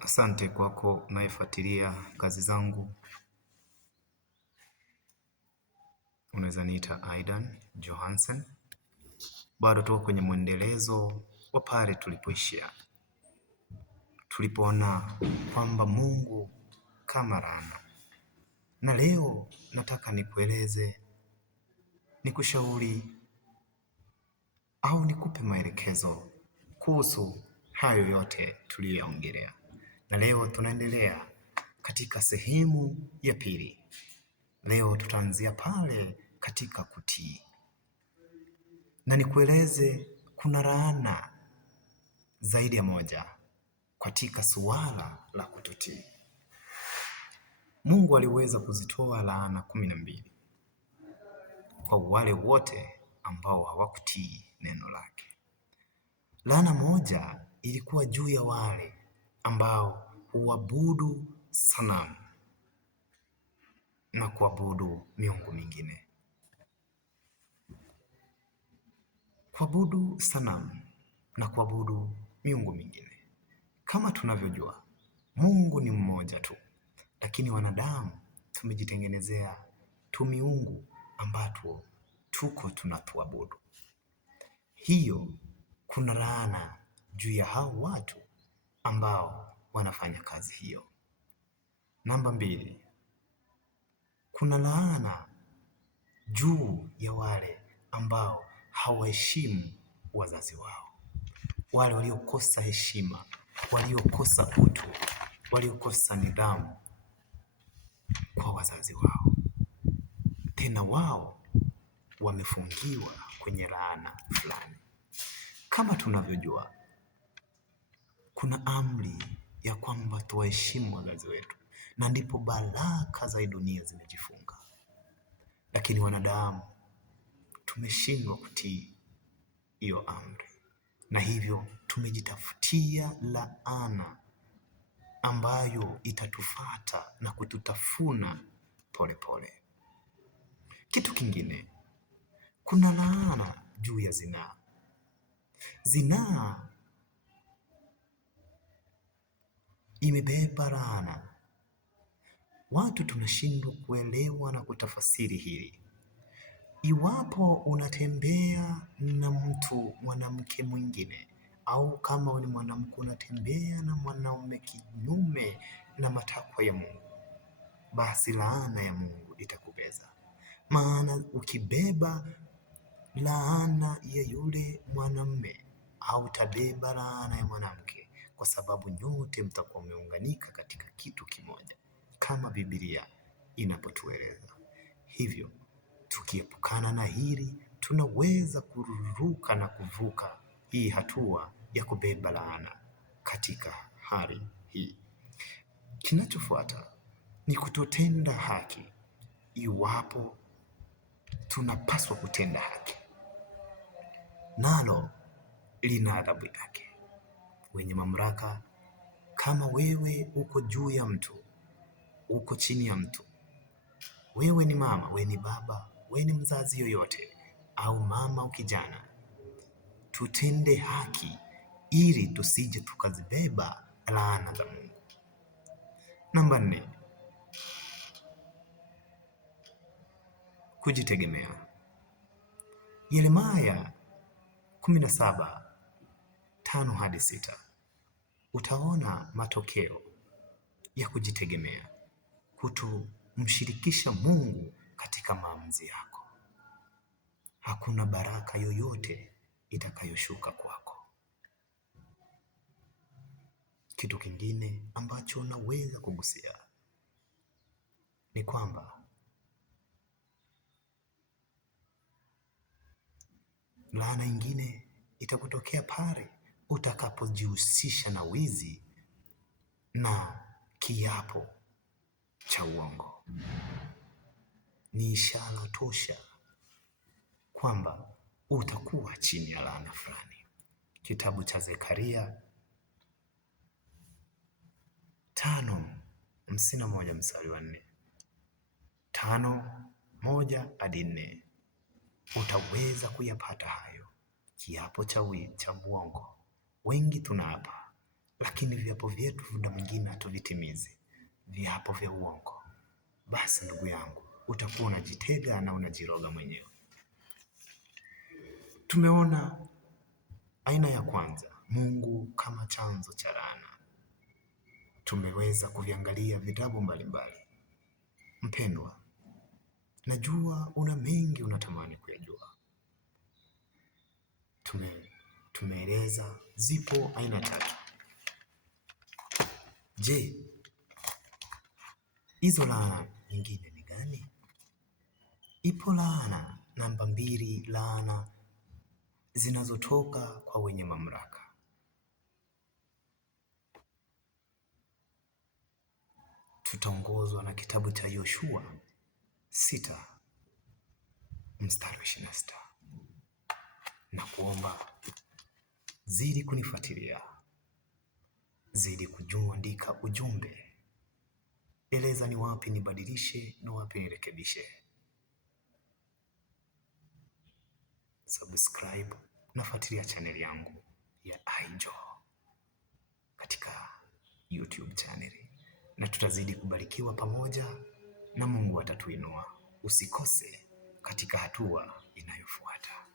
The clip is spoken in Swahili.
Asante kwako unayefuatilia kazi zangu. Unaweza niita Aidan Johansen. Bado tuko kwenye mwendelezo wa pale tulipoishia. Tulipoona kwamba Mungu kama laana. Na leo nataka nikueleze, nikushauri au nikupe maelekezo kuhusu hayo yote tuliyoongelea. Na leo tunaendelea katika sehemu ya pili. Leo tutaanzia pale katika kutii. Na nikueleze kuna laana zaidi ya moja katika suala la kutotii. Mungu aliweza kuzitoa laana 12 kwa wale wote ambao hawakutii neno lake. Laana moja ilikuwa juu ya wale ambao huabudu sanamu na kuabudu miungu mingine. Kuabudu sanamu na kuabudu miungu mingine. Kama tunavyojua, Mungu ni mmoja tu, lakini wanadamu tumejitengenezea miungu ambato tuko tunatuabudu. Hiyo kuna laana juu ya hao watu ambao wanafanya kazi hiyo. Namba 2, kuna laana juu ya wale ambao hawaheshimu wazazi wao. Wale waliokosa heshima, waliokosa utu, waliokosa nidhamu kwa wazazi wao. Tena wao wamefungiwa kwenye laana fulani. Kama tunavyojua, kuna amri ya kwamba tuwaheshimu wazazi wetu, na ndipo baraka za dunia zimejifunga. Lakini wanadamu tumeshindwa kutii hiyo amri, na hivyo tumejitafutia laana ambayo itatufata na kututafuna polepole. Kitu kingine, kuna laana juu ya zinaa. Zinaa imebeba laana. Watu tunashindwa kuelewa na kutafasiri hili. Iwapo unatembea na mtu mwanamke mwingine, au kama ni mwanamke unatembea na mwanaume kinyume na matakwa ya Mungu, basi laana ya Mungu itakubeza. Maana ukibeba laana ya yule mwanamume au utabeba laana ya mwanamke, kwa sababu nyote mtakuwa mmeunganika katika kitu kimoja, kama Biblia inapotueleza. Hivyo tukiepukana na hili, tunaweza kururuka na kuvuka hii hatua ya kubeba laana katika hali hii. Kinachofuata ni kutotenda haki. Iwapo tunapaswa kutenda haki, nalo lina adhabu yake. Wenye mamlaka, kama wewe uko juu ya mtu, uko chini ya mtu, wewe ni mama, wewe ni baba, wewe ni mzazi yoyote, au mama au kijana, tutende haki ili tusije tukazibeba laana za Mungu. Namba 4, kujitegemea. Yeremia 17:5-6 utaona matokeo ya kujitegemea, kutomshirikisha Mungu katika maamuzi yako. Hakuna baraka yoyote itakayoshuka kwako. Kitu kingine ambacho naweza kugusia ni kwamba laana ingine itakutokea pale utakapojihusisha na wizi na kiapo cha uongo. Ni ishara tosha kwamba utakuwa chini ya laana fulani. Kitabu cha Zekaria 5:51-4, 5:1-4, utaweza kuyapata hayo. Kiapo cha uongo. Wengi tunaapa, lakini viapo vyetu muda mwingine hatuvitimizi, viapo vya uongo, basi ndugu yangu, utakuwa unajitega na unajiroga mwenyewe. Tumeona aina ya kwanza, Mungu kama chanzo cha laana. Tumeweza kuviangalia vitabu mbalimbali. Mpendwa, najua una mengi unatamani kuyajua. Tumeeleza zipo aina tatu. Je, hizo laana nyingine ni gani? Ipo laana namba 2, laana zinazotoka kwa wenye mamlaka. Tutaongozwa na kitabu cha Yoshua 6 mstari wa 26. Na kuomba zidi kunifuatilia, zidi kuandika ujumbe, eleza ni wapi nibadilishe na wapi nirekebishe. Subscribe na fuatilia channel yangu ya iJoh katika YouTube channel, na tutazidi kubarikiwa pamoja na Mungu atatuinua. Usikose katika hatua inayofuata.